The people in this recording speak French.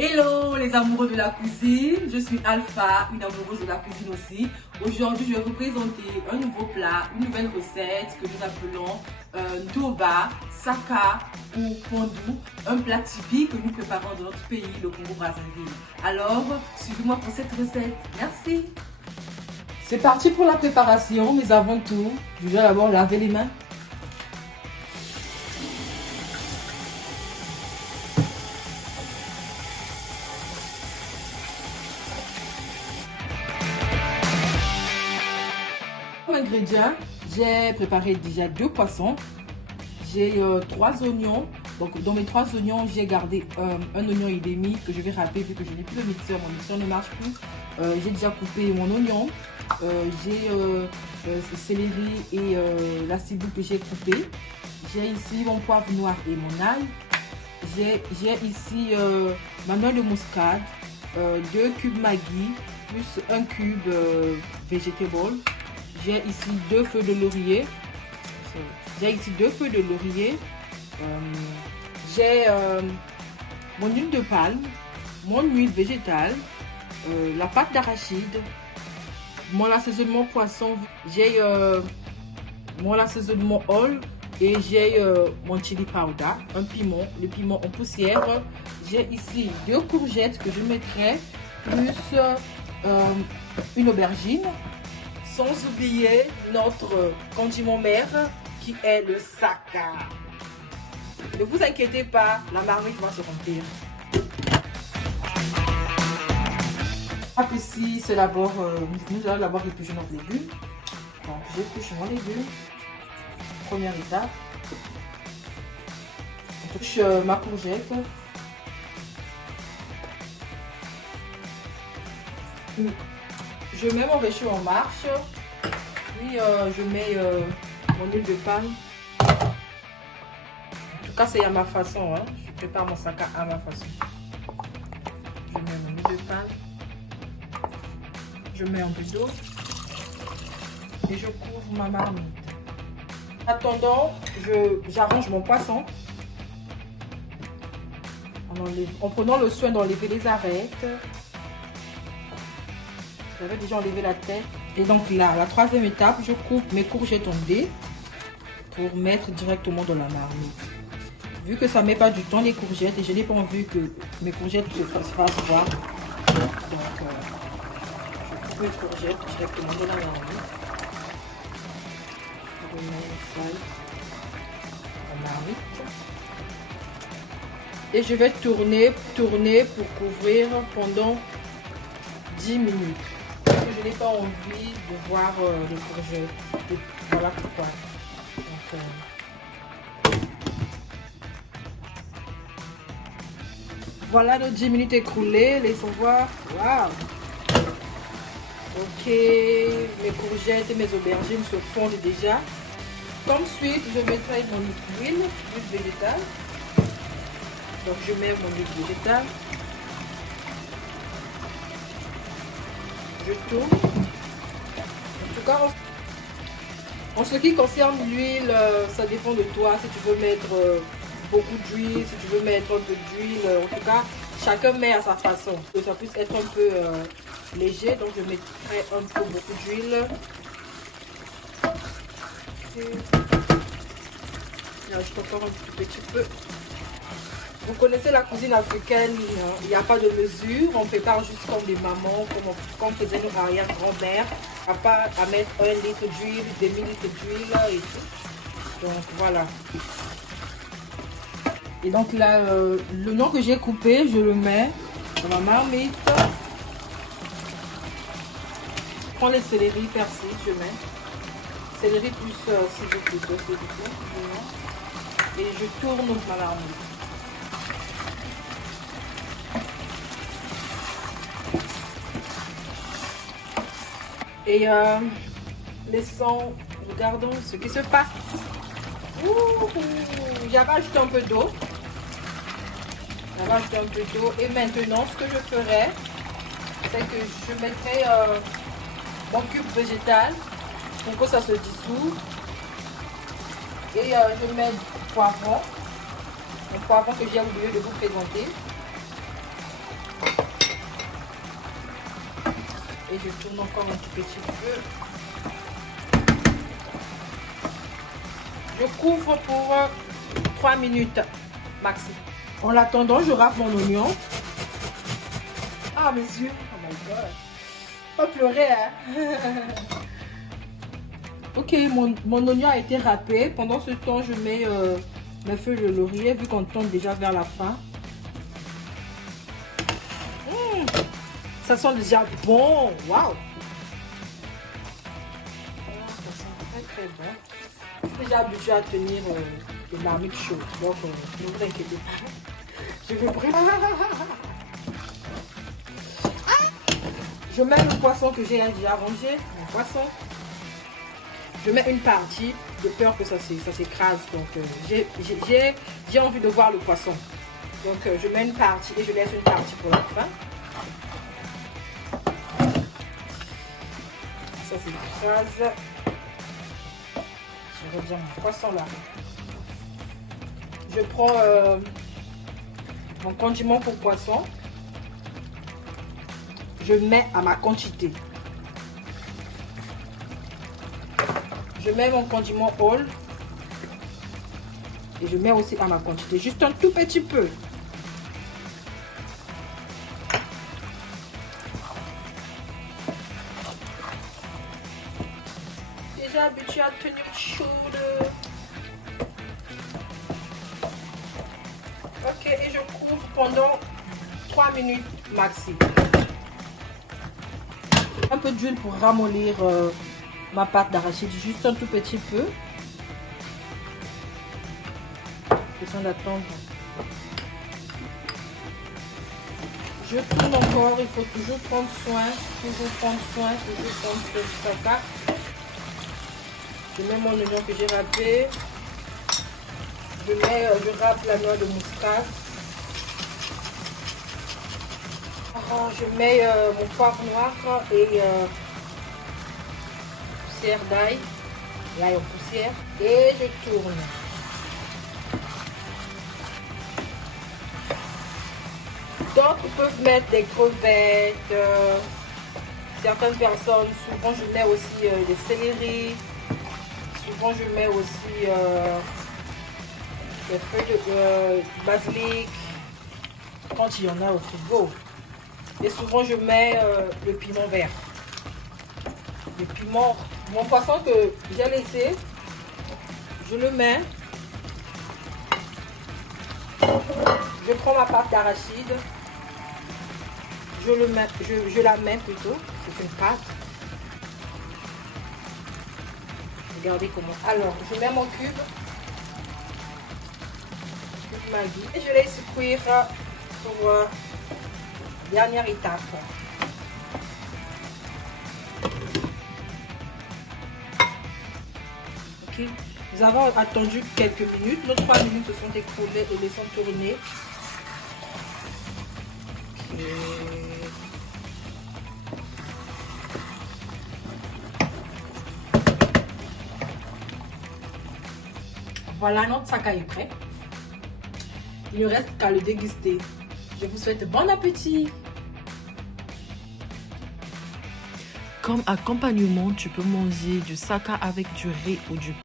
Hello les amoureux de la cuisine, je suis Alpha, une amoureuse de la cuisine aussi. Aujourd'hui, je vais vous présenter un nouveau plat, une nouvelle recette que nous appelons Ntoba, Saka ou Pondu, un plat typique que nous préparons dans notre pays, le Congo-Brazzaville. Alors, suivez-moi pour cette recette. Merci. C'est parti pour la préparation, mais avant tout, je vais d'abord laver les mains. Comme ingrédients, j'ai préparé déjà 2 poissons. J'ai 3 oignons. Donc dans mes 3 oignons, j'ai gardé un oignon et demi que je vais râper vu que je n'ai plus de mixeur. Mon mixeur ne marche plus. J'ai déjà coupé mon oignon. J'ai le céleri et la ciboule que j'ai coupé. J'ai ici mon poivre noir et mon ail. J'ai ici ma noix de muscade, 2 cubes Maggi plus 1 cube vegetable. J'ai ici 2 feuilles de laurier. J'ai ici 2 feuilles de laurier. J'ai mon huile de palme, mon huile végétale, la pâte d'arachide, mon assaisonnement poisson. J'ai mon assaisonnement oil et j'ai mon chili powder, un piment, le piment en poussière. J'ai ici 2 courgettes que je mettrai, plus une aubergine. Sans oublier notre condiment mère qui est le saka. Ne vous inquiétez pas, la marmite va se remplir. Ici, c'est d'abord, nous allons d'abord éplucher notre légume. Donc, j'épluche mon légume. Première étape. Je touche ma courgette. Je mets mon réchaud en marche, puis je mets mon huile de palme. En tout cas, c'est à ma façon, hein. Je prépare mon saka à ma façon. Je mets mon huile de palme, je mets un peu d'eau et je couvre ma marmite. En attendant, j'arrange mon poisson en prenant le soin d'enlever les arêtes. J'avais déjà enlevé la tête. Et donc là, la troisième étape, je coupe mes courgettes en dés pour mettre directement dans la marmite. Vu que ça ne met pas du temps les courgettes et je n'ai pas envie que mes courgettes se fassent voir. Donc je coupe mes courgettes directement dans la marmite. Je mets la marmite. Et je vais tourner pour couvrir pendant 10 minutes. Je n'ai pas envie de voir les courgettes. Voilà pourquoi. Donc, voilà nos 10 minutes écoulées. Laissons voir. Waouh! Ok, mes courgettes et mes aubergines se fondent déjà. Ensuite, je mettrai mon huile végétale. Donc, je mets mon huile végétale. Je tourne. En tout cas, en ce qui concerne l'huile, ça dépend de toi. Si tu veux mettre beaucoup d'huile, si tu veux mettre un peu d'huile, en tout cas, chacun met à sa façon. Que ça puisse être un peu léger, donc je mettrai un peu beaucoup d'huile. J'ajoute encore un tout petit peu. Vous connaissez la cuisine africaine, il n'y a pas de mesure, on prépare juste comme des mamans, comme faisaient nos arrière-grand-mères, à mettre 1 litre d'huile, 2 millilitres d'huile et tout. Donc voilà. Et donc là, le nom que j'ai coupé, je le mets dans ma marmite. Je prends les céleri persil, je mets. Céleri plus ciboule plutôt, c'est du tout. Et je tourne ma marmite. Et regardons ce qui se passe. J'avais ajouté un peu d'eau. Et maintenant, ce que je ferai, c'est que je mettrai mon cube végétal pour que ça se dissout. Et je mets du poivron. Un poivron que j'ai oublié de vous présenter. Et je tourne encore un tout petit peu. Je couvre pour 3 minutes maxi. En l'attendant, je râpe mon oignon. Ah, mes yeux. Oh my god. Pas pleurer, hein. Ok, mon oignon a été râpé. Pendant ce temps, je mets mes feuilles de laurier, vu qu'on tombe déjà vers la fin. Ça sent déjà bon. Waouh. Ça sent très très bon. Je suis déjà habituée à tenir des marmites chaudes. Donc, ne vous inquiétez pas. Je vais brûler. Je mets le poisson que j'ai déjà rangé. Mon poisson. Je mets une partie de peur que ça s'écrase. Donc, j'ai envie de voir le poisson. Donc, je mets une partie et je laisse une partie pour la fin. Ça s'écrase. Je reviens mon poisson là. Je prends mon condiment pour poisson. Je mets à ma quantité. Je mets mon condiment whole. Et je mets aussi à ma quantité. Juste un tout petit peu. Déjà habitué à tenir chaude. Ok, et je couvre pendant 3 minutes maxi. Un peu d'huile pour ramollir ma pâte d'arachide, juste un tout petit peu. Besoin d'attendre. Je tourne encore, il faut toujours prendre soin, toujours prendre soin du saca. Je mets mon oignon que j'ai râpé. Je râpe la noix de muscade. Je mets mon poivre noir et poussière d'ail, l'ail en poussière, et je tourne. D'autres peuvent mettre des crevettes. Certaines personnes, souvent je mets aussi des céleri. Souvent je mets aussi des feuilles de basilic quand il y en a au frigo. Et souvent je mets le piment vert. Le piment, mon poisson que j'ai laissé, je le mets. Je prends ma pâte d'arachide. Je la mets plutôt. C'est une pâte. Regardez comment. Alors, je mets mon cube. Cube Maggi. Et je laisse cuire pour dernière étape. Ok. Nous avons attendu quelques minutes. Nos 3 minutes se sont écoulées et laissons tourner. Okay. Voilà, notre saca est prêt. Il ne reste qu'à le déguster. Je vous souhaite bon appétit. Comme accompagnement, tu peux manger du saca avec du riz ou du